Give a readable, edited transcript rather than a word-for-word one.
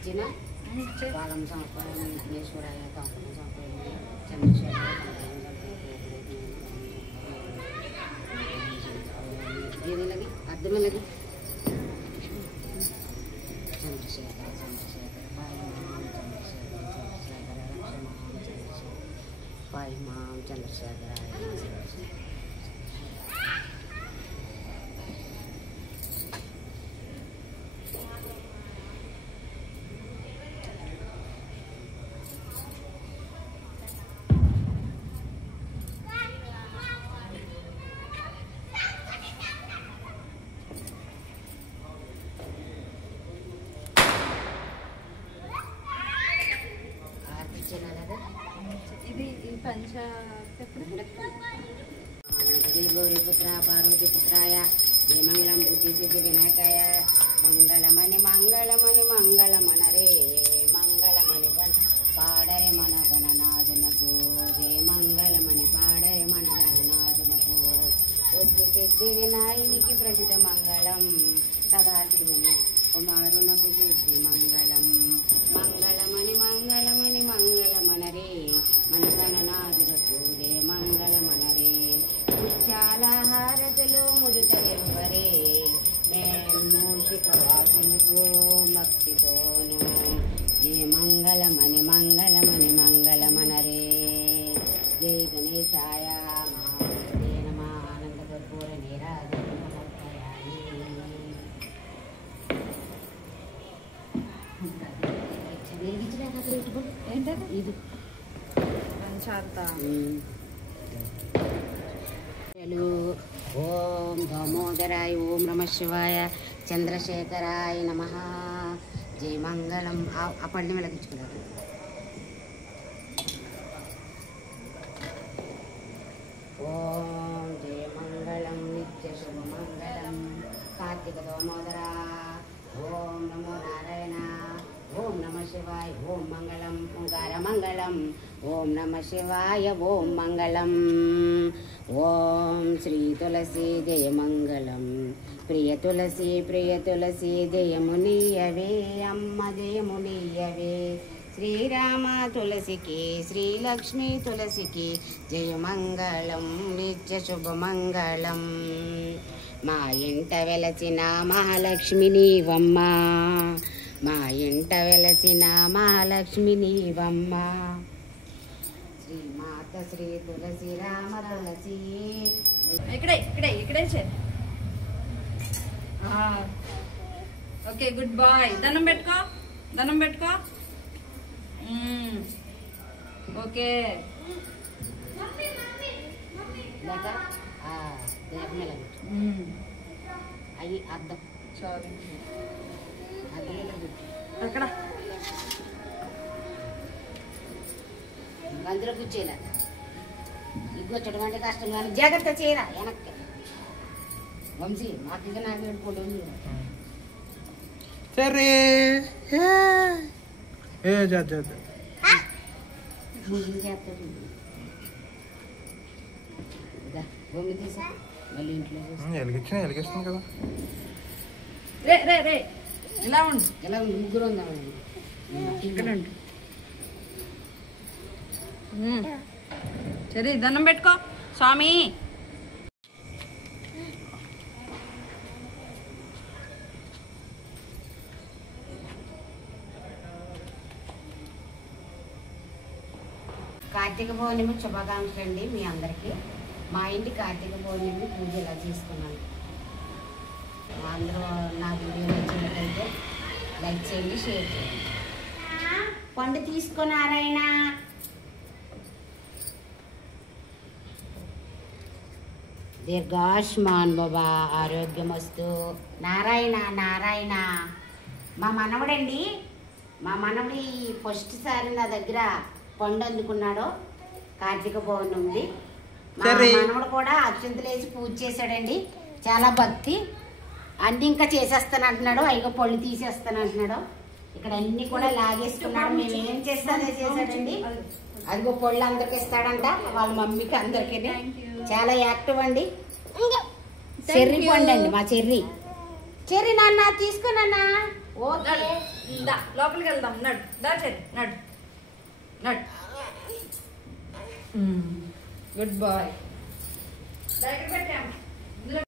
ఇచ్చిన బాలం సంవత్సరం విఘ్నేశ్వరాయ కంపన సంవత్సరం చంద్రశేఖర దీనిలకి అర్థమేలకి చంద్రశేఖర చంద్రశేఖర పాయి మాం చంద్రశేఖర ఇది పంచ గౌరీపుత్ర పార్వతీపుత్రాయ జయమంగళం బుద్ధి సిద్ధి వినాయకాయ మంగళమణి మంగళమణి మంగళమనరే మంగళమణి పాడరే మన గణనాథునకు జయ మంగళమణి పాడరే మన గణనాథునకు బుద్ధి సిద్ధి వినాయనికి ప్రసిద్ధ మంగళం సదాశివుని కుమారునకు సిద్ధి మంగళం మంగళమణి మంగళమణి మంగళమనరే మన గణనాథులకు జయ మంగళమనరే ముత్యాల హారతులు ముదుటెవ్వరే మూషికవాసులకు భక్తితోను జయ మంగళమణి మంగళమణి మంగళమనరే జయ గణేశాయ మహాదేవ నమ ఆనంద కర్పూర ఏంటది ఇది పంచాంత ఓం దామోదరాయ ఓం నమ శివాయ చంద్రశేఖరాయ నమ జయ మంగళం ఆ పండి వెలగించుకున్నారు ఓం జయ మంగళం నిత్య శుభమంగళం కార్తీక దామోదరా ఓం నమో నారాయణ ఓం నమ శివాయ ఓం మంగళం ఓంకార మంగళం ఓం నమ శివాయ ఓం మంగళం ఓం శ్రీ తులసి జయ మంగళం ప్రియ తులసి జయమునియవే అమ్మ జయమునియవే శ్రీరామ తులసికి శ్రీలక్ష్మి తులసికి జయ మంగళం నిత్య శుభమంగళం మా ఇంట వెలసిన మహాలక్ష్మి నీవమ్మ మా ఇంట వెలసిన మహాలక్ష్మి నీవమ్మ శ్రీమాత శ్రీ తులసి రామ తులసి ఇక్కడే ఓకే గుడ్ బాయ్ దండం పెట్టుకో ఓకే అది అర్థం సారీ అర్థం అక్కడ అందరూ కూర్చేలా ఇగ్గొచ్చడం అంటే కష్టం కానీ జాగ్రత్త చేయరా వెనక్కి వంశీ మాకు ఇంకా నాకు ఏడుకోవడం సరే చేస్తాడు బొమ్మ తీసా మళ్ళీ ఇంట్లో ఎలిగిస్తుంది కదా రే ఇలా ఉండు ఎలా ముగ్గురు ఉందామండి ఇక్కడ ఉండు సరే దండం పెట్టుకో స్వామి కార్తీక పౌర్ణమి శుభాకాంక్షలు అండి మీ అందరికీ మా ఇంటి కార్తీక పౌర్ణమి పూజ ఇలా చేసుకున్నాను అందరూ నా వీడియో నచ్చినట్లయితే లైక్ చేయండి షేర్ చేయండి పండు తీసుకున్నారైనా దీర్ఘాయుష్మాన్ బాబా ఆరోగ్యమస్తు నారాయణ నారాయణ మా మనవడండి మా మనవడి ఫస్ట్ సారి నా దగ్గర పండు అందుకున్నాడు కార్తీక పౌర్ణమి మా మనవడు కూడా అక్షంతలు వేసి పూజ చేశాడండి చాలా భక్తి అన్ని ఇంకా చేసేస్తాను అంటున్నాడు అయిగా పళ్ళు తీసేస్తాను అంటున్నాడు ఇక్కడ అన్ని కూడా లాగేసుకున్నాడు మేము ఏం చేస్తానే చేశాడండి అదిగో పళ్ళు అందరికి ఇస్తాడంట వాళ్ళ మమ్మీకి అందరికీ చాలా యాక్టివ్ అండి చెర్రీ పండు అండి మా చెర్రీ నాన్న తీసుకోనన్నా ఓకే లోపలికి వెళ్దాం నడు దా చెల్లి నడు నడు గుడ్ బాయ్ దగ్గర పెట్టాము